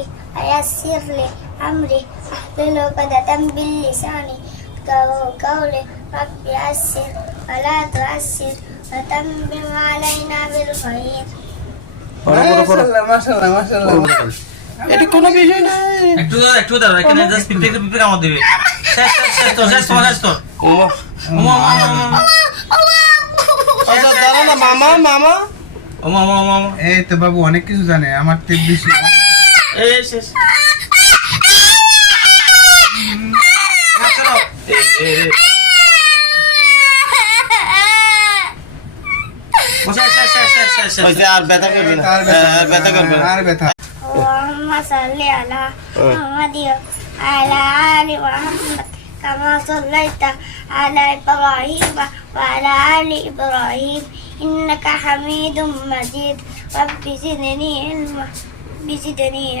صدري ويسر لي أمري واحلل عقدة من لساني يفقهوا قولي رب يسر ولا تعسر وتمم علينا بالخير মাশাআল্লাহ মাশাআল্লাহ মাশাআল্লাহ এটা কোনো বিষয় না একটু দাও এখানে জাস্ট পিপে কামড় দিবে শেষ তো আচ্ছা দাঁড়া না মামা মামা ওমা এই তো বাবু অনেক কিছু জানে আমার থেকে বেশি এই শেষ ওইটা আর ব্যথা করবে না আর ব্যথা করবে না আর ব্যথা اللهم صل على محمد وعلى آل محمد كما صليت على إبراهيم وعلى آل إبراهيم إنك حميد مجيد رب زدني علما